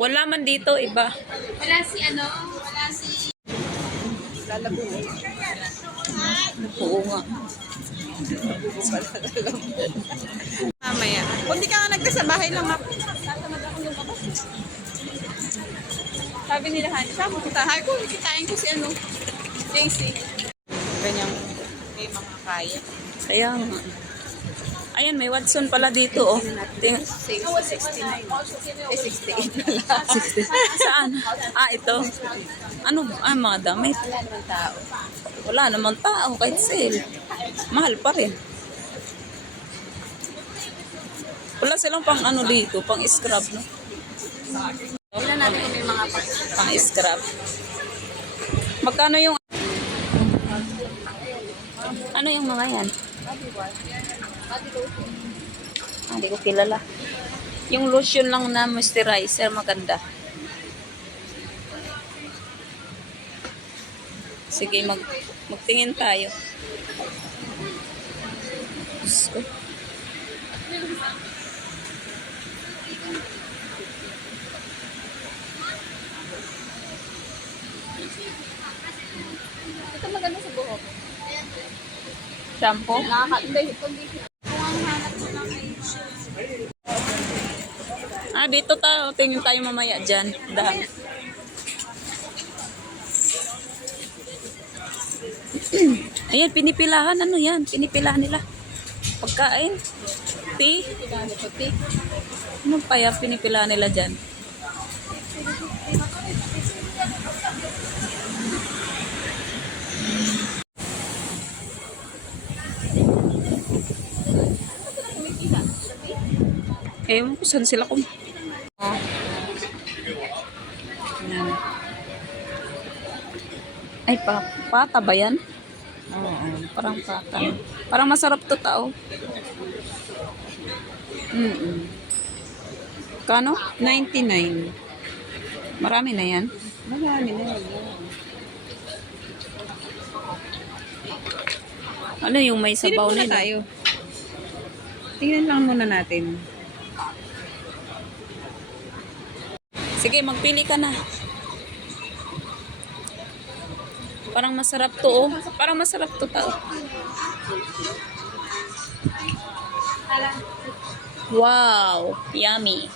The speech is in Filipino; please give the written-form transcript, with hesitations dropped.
Wala man dito, iba. Wala si ano, wala si... Lalabo. Oo nga. Mamaya. Kung di ka nga nagkasabahay lang, sabi nila, Hani, siya pupunta. Hay ko, kitain ko si ano, JC. Ganyang may mga kaya. Kaya nga. Ayan, may Watson pala dito, oh. 69. Eh, 68 na lang. Saan? Ah, ito. Ano? Ah, mga damit. Wala naman tao. Wala namang tao, kahit sale. Mahal pa rin. Wala silang pang ano dito, pang scrub, no? Wala natin kung may mga Pang scrub. Magkano yung... Ano yung mga yan? Ah, hindi ko kilala. Yung lotion lang na moisturizer, maganda. Sige, magtingin tayo. Diyos ko. Ito maganda sa buhok. Shampoo? Hindi, conditioner. Kung ang hanap mo lang ay... Ah, dito tayo. Tingin tayo mamaya dyan. Dami. Ayan, pinipilahan. Ano yan? Pinipilahan nila. Pagkain. Tea. Ano pa yan? Pinipilahan nila dyan. Ewan ko saan sila kung... Ayan. Ay, pata ba yan? Oo, parang pata. Parang masarap to tao. Kano? 99. Marami na yan. Marami na yan. Ano yung may sabaw Pili muna nila? tayo. Tingnan lang muna natin. Sige, magpili ka na. Parang masarap to, oh. Parang masarap to tao. Wow, yummy.